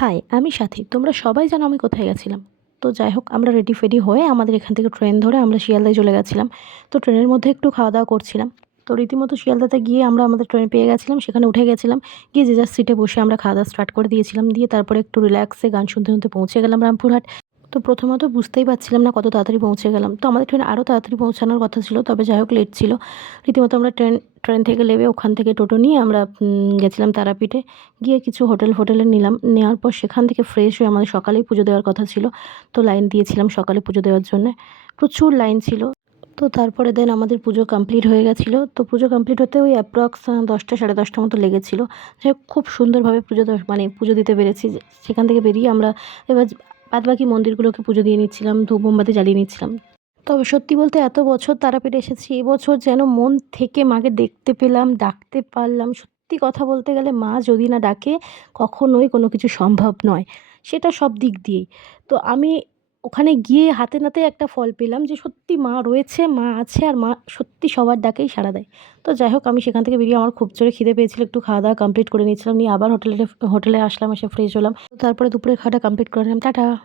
High, আমি সাথী। তোমরা সবাই জানো আমি কোথায় গেছিলাম। তো যাই হোক, আমরা রেডি ফেডি হয়ে আমাদের এখান থেকে ট্রেন ধরে আমরা শিয়ালদায় চলে গেছিলাম। তো ট্রেনের মধ্যে একটু খাওয়া-দাওয়া করছিলাম। তো রীতিমতো শিয়ালদাতে গিয়ে আমরা আমাদের ট্রেন পেয়ে গেছিলাম। সেখানে উঠে গেছিলাম। গিয়ে যে যার সিটে বসে আমরা খাওয়া-দাওয়া স্টার্ট করে দিয়েছিলাম। দিয়ে তারপরে একটু রিল্যাক্সে গান শুনতে, শুনতে পৌঁছে গেলাম রামপুরহাট। তো প্রথমত বুঝতেই পারছিলাম না কত তাড়াতাড়ি পৌঁছে গেলাম। তো আমাদের ট্রেন আরও তাড়াতাড়ি পৌঁছানোর কথা ছিল। তবে যাই হোক লেট ছিল। রীতিমতো আমরা ট্রেন ট্রেন থেকে নেমে ওখান থেকে টোটো নিয়ে আমরা গেছিলাম তারাপীঠে। গিয়ে কিছু হোটেলে নিলাম। নেওয়ার পর সেখান থেকে ফ্রেশ হয়ে আমাদের সকালেই পুজো দেওয়ার কথা ছিল। তো লাইন দিয়েছিলাম সকালে পুজো দেওয়ার জন্যে। প্রচুর লাইন ছিল। তো তারপরে দেন আমাদের পুজো কমপ্লিট হয়ে গেছিলো। তো পুজো কমপ্লিট হতে ওই অ্যাপ্রক্স ১০টা ১০:৩০ মতো লেগেছিল। যাই হোক খুব সুন্দরভাবে মানে পুজো দিতে পেরেছি। সেখান থেকে বেরিয়ে আমরা এবার বাদবাকি মন্দিরগুলোকে পুজো দিয়ে নিচ্ছিলাম, ধূপ মোমবাতি জ্বালিয়ে নিচ্ছিলাম। তবে সত্যি বলতে এত বছর তারাপীঠে এসেছি, এবছর যেন মন থেকে মাকে দেখতে পেলাম, ডাকতে পারলাম। সত্যি কথা বলতে গেলে মা যদি না ডাকে কখনোই কোনো কিছু সম্ভব নয়। সেটা সব দিক দিয়েই। তো আমি ওখানে গিয়ে হাতে নাতে একটা ফল পেলাম যে সত্যি মা রয়েছে, মা আছে আর মা সত্যি সবার ডাকেই সাড়া দেয়। তো যাই হোক আমি সেখান থেকে বেরিয়ে আমার খুব জোরে খিদে পেয়েছিল। একটু খাওয়া-দাওয়া কমপ্লিট করে নিয়েছিলাম। নিয়ে আবার হোটেলে আসলাম, এসে ফ্রেশ হলাম। তারপরে দুপুরের খাওয়াটা কমপ্লিট করে নিলাম। টাটা।